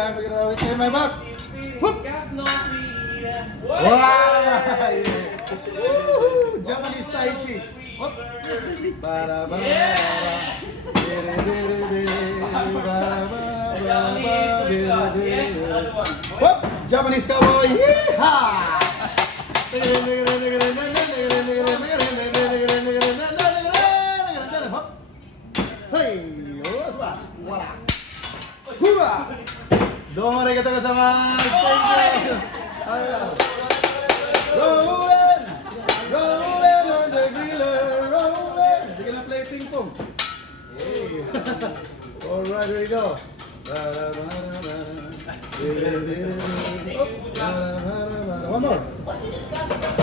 time. We're gonna retain my back. Whoop. Wow! Yeah. Woo! Japanese Tai Chi. Whoop. Bara, bara, bara. Dere, dere, dere. Bara, bara, bara, dere, dere. Whoop! Japanese cowboy. Yeehaw! Hey, voila. Hua! Domo arigatou gozaimasu. Thank you. Rolling, rolling on the wheeler, rolling. We're gonna play ping pong. Hey. All right, here we go. One more.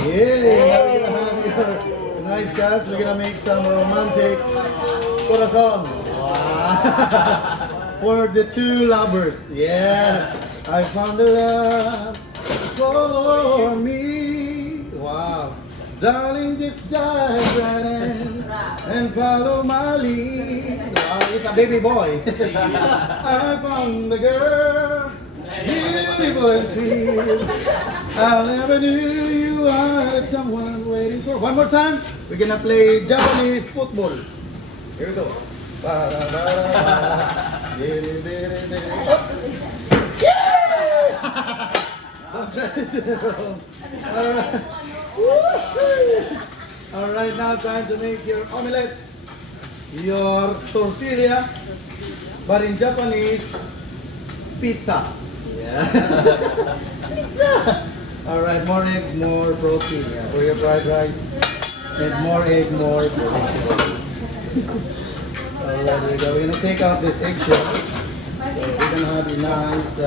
Yeah, now we're gonna have your nice guys. We're gonna make some romantic corazon. Wow. For the two lovers. Yeah, I found the love for me. Wow. Darling, just dive right in and follow my lead. Wow, it's a baby boy. I found the girl, beautiful and sweet. I never knew you had someone waiting for. One more time, we're gonna play Japanese football. Here we go. Alright, now time to make your omelette, your tortilla, but in Japanese, pizza. Yeah. Pizza! Alright, more egg, more protein. Yeah. For your fried rice, and more egg, more protein. Alright, here we go. We're gonna take out this eggshell. So we're gonna have a nice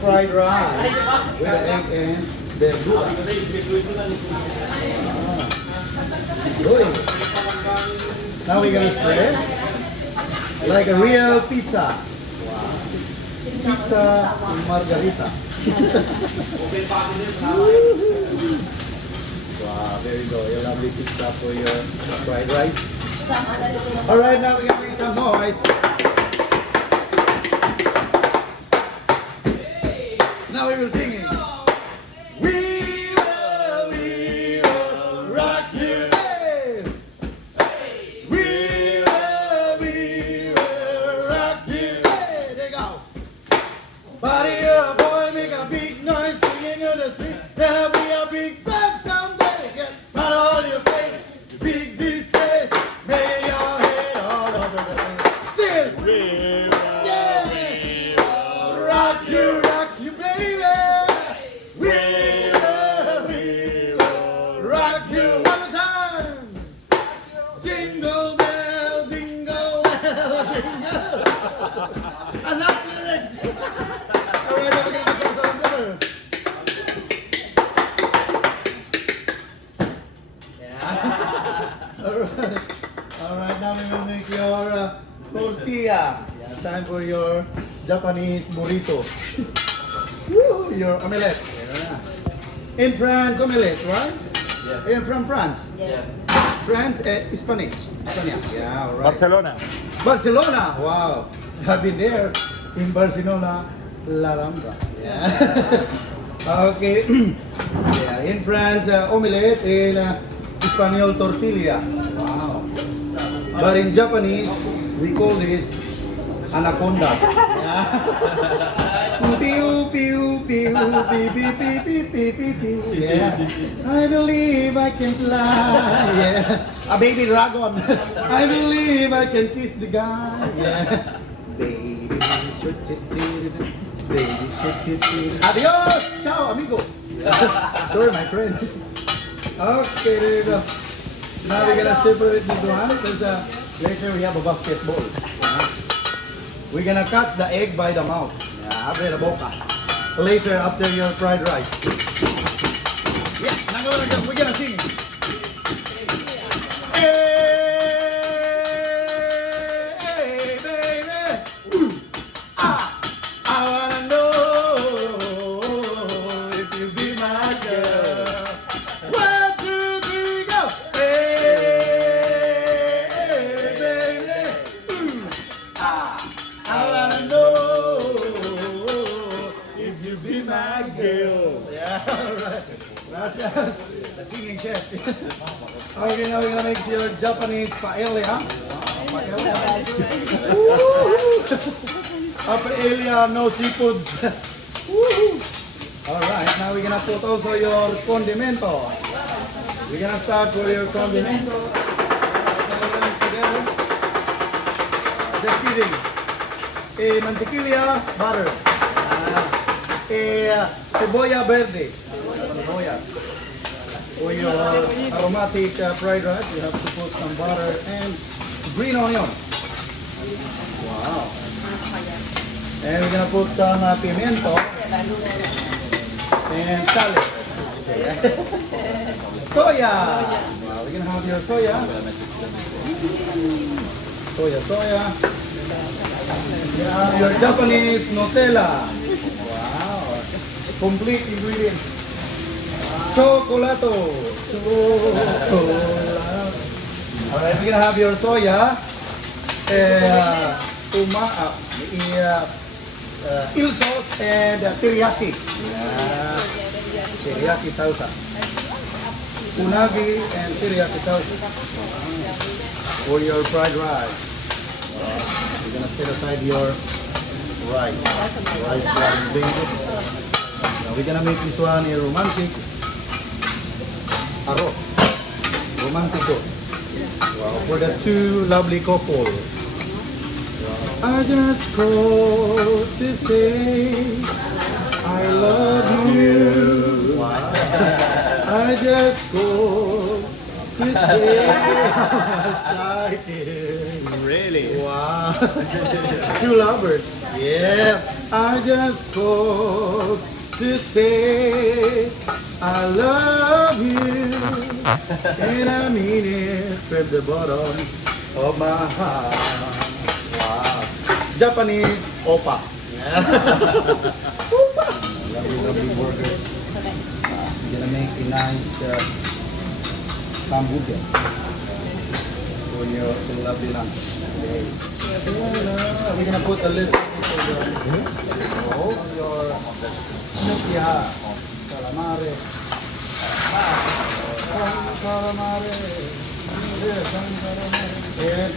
fried rice with the egg and verdura. Good. Now we're gonna spread like a real pizza. Wow. Pizza margarita. Wow, there you go. Your lovely pizza for your fried rice. Alright, now we're gonna make some noise. Now we will sing it. We will rock you. Hey. We will rock you. Hey, there you go. Buddy, you're a boy, make a big noise, singing in the street. There'll be a big bang someday. Get right on your face, big disgrace. Make your head all over the place. Sing it. We will rock you. Alright, now we will make your tortilla. Yeah, time for your Japanese burrito. Woo, your omelette. Yeah. In France, omelette, right? Yes. You're from France? Yes. France, Spanish. Yeah, alright. Barcelona. Barcelona, wow. I've been there in Barcelona, La Rambla. Yeah. Okay. Yeah, in France, omelette, in Espanol, tortilla. Wow. But in Japanese, we call this anaconda. Yeah. Pew, pew, pew, pew, pew, pew, pew, pew, pew, pew. Yeah. I believe I can fly. Yeah. A baby dragon. I believe I can kiss the guy. Yeah. Baby, baby, adios, ciao, amigo. Yeah. Sorry, my friend. Okay, there you go. Now we're gonna separate this one because later we have a basketball. Yeah. We're gonna catch the egg by the mouth. Yeah, abre la boca. Later after your fried rice. Yeah, we're gonna sing. Gracias. The singing chef. Okay, now we're gonna make your Japanese paella. Paella, no seafoods. Alright, now we're gonna put also your condimento. We're gonna start with your condimento. Just kidding. Mantequilla, butter. Cebolla verde. Cebollas. For your aromatic fried rice, you have to put some butter and green onion. Wow. And we're gonna put some pimiento and salad. Soya. Wow, we're gonna have your soya. Soya. We're gonna have your Japanese Nutella. Wow. Complete ingredients. Chocolato. Alright, we're gonna have your soya. Il sauce and teriyaki. Teriyaki salsa. Unagi and teriyaki salsa. For your fried rice. You're gonna set aside your rice. Rice being now we're gonna make this one a romantic arroz. Romantico. Wow, for the two lovely couple. I just called to say I love you. Wow. I just called to say I'm excited. Really? Wow. Two lovers. Yeah. I just called to say I love you. And I mean it from the bottom of my heart. Japanese opa. Opa. Lovely burger. We're gonna make a nice hamburger for your lovely lunch. Okay. We're gonna put a little of your lumpia, calamare, and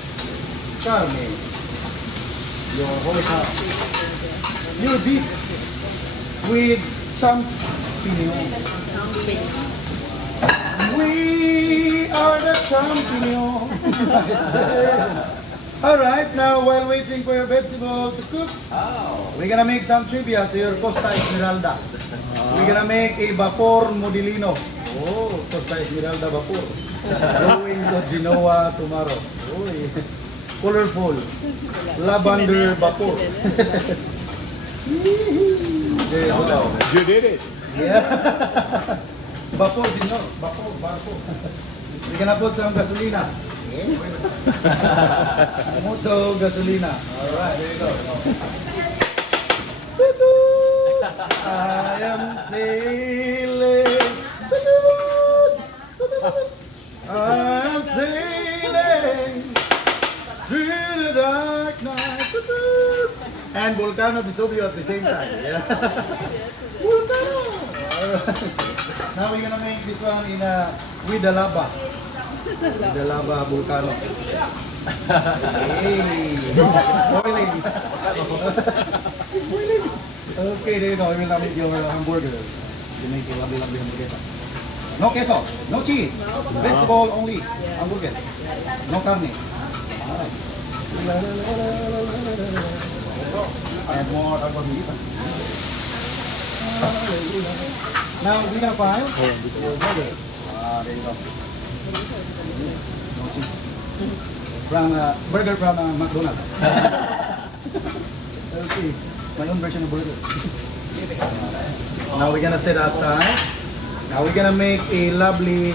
carne. Your whole house. Your beef with champignon. We are the champignon. Alright, now while waiting for your vegetables to cook, we're gonna make some trivia to your Costa Smeralda. We're gonna make a vapor modilino. Oh, Costa Smeralda vapor. Going to Genoa tomorrow. Oh, colorful. Lavender vapor. You did it. Yeah. Vapor, no. Vapor, barco. We're gonna put some gasolina. Mucho gasolina. Alright, there you go. I am sailing. I am sailing through the dark night. And Volcano Vesubio at the same time. Yeah. Volcano. Alright. Now we're gonna make this one in with the lava. With the lava volcano. Hey, boiling. It's boiling. Okay, there you go. We will make your hamburger. You make a lovely hamburguesa. No queso, no cheese, vegetable only. Hamburger. No carne. Alright. And more acrobática. Now we got file. There you go. No cheese. From burger from McDonald's. Okay, my own version of burger. Now we're gonna set aside. Now we're gonna make a lovely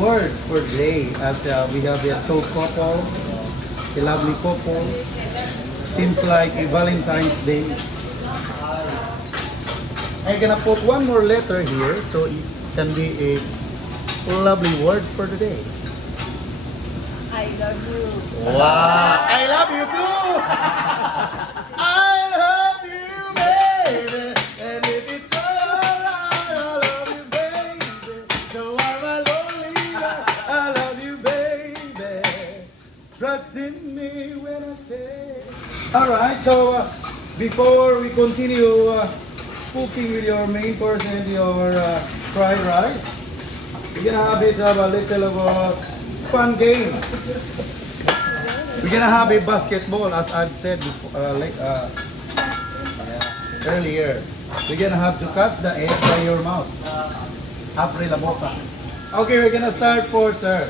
word for today, as we have a two couple, a lovely couple. Seems like a Valentine's Day. I'm gonna put one more letter here so it can be a lovely word for today. I love you. Wow! I love you too! I love you, baby! And if it's alright, trust in me when I say. Alright, so before we continue cooking with your main course and your fried rice, we're gonna have a little of a fun game. We're gonna have a basketball, as I've said before, earlier. We're gonna have to catch the egg by your mouth. Abre la boca. Okay, we're gonna start for sir.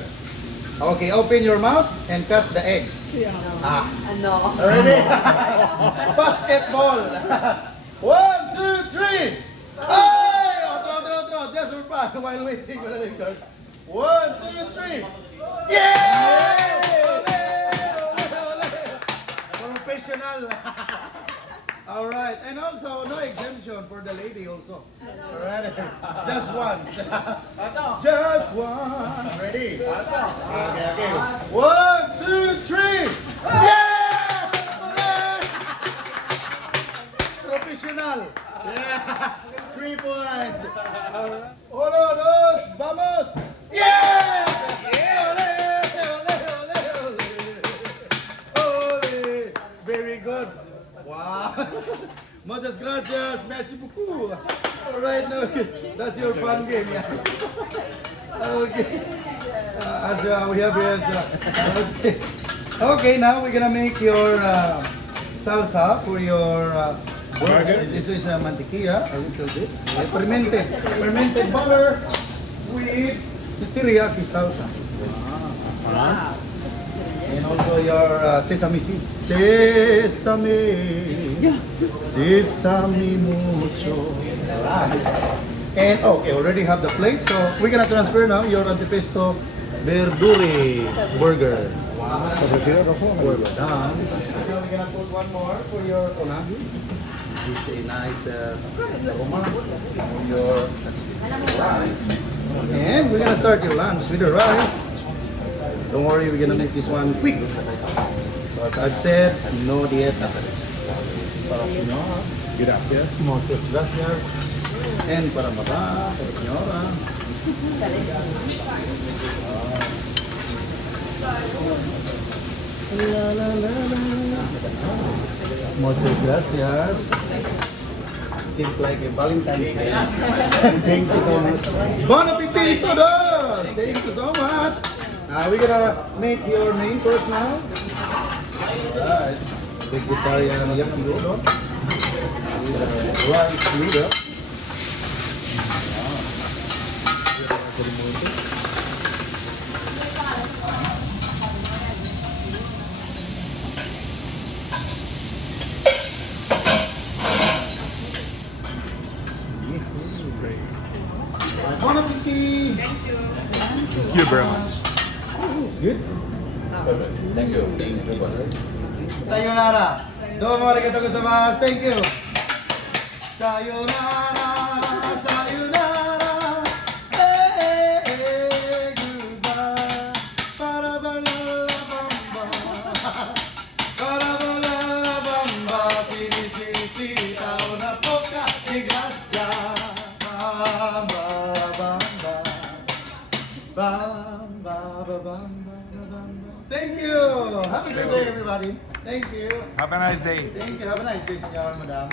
Okay, open your mouth and catch the egg. No. Ready? Basketball. 1, 2, 3. Hey! Otro. Just for fun while waiting for the liquor. 1, 2, 3. Yeah! Professional. All right, and also no exemption for the lady also. All right, just one. Just one. Ready? Okay. 1, 2, 3. Yeah! Professional. Yeah. 3 points. All right. 1, 2, vamos. Yeah! Ole. Very good. Wow. Muchas gracias. Merci beaucoup. All right, no, that's your fun game, yeah. Okay. We have here. Okay. Okay, now we're gonna make your salsa for your. This is mantequilla, a little bit. Fermented butter with teriyaki salsa. Wow. And also your sesame seeds. Sesame mucho. And okay, already have the plate, so we're gonna transfer now your antipesto verdure burger. Wow. Burger down. So we're gonna put one more for your onagi. This is a nice aroma for your rice. And we're gonna start your lunch with the rice. Don't worry, we're gonna make this one quick. So as I've said, no dieta. Para señora. Gracias. Muchas gracias. And para mamá, para señora. Muchas gracias. Seems like a Valentine's Day. Thank you so much. Bon appetit to those! Thank you so much. We're gonna make your main course now. Alright. Vegetarian yaki udon. Rice noodle. Bon appetit! Thank you very much. It's good. Thank you. Sayonara. Domo arigatou gozaimasu. Thank you. Sayonara. Sayonara. Goodbye. Parabalabamba. Parabalabamba. Sinisita una poca di grazia. Bamba, bamba. Bamba, bamba. Thank you. Have a good day, everybody. Thank you. Have a nice day. Thank you. Have a nice day, Senor Madam.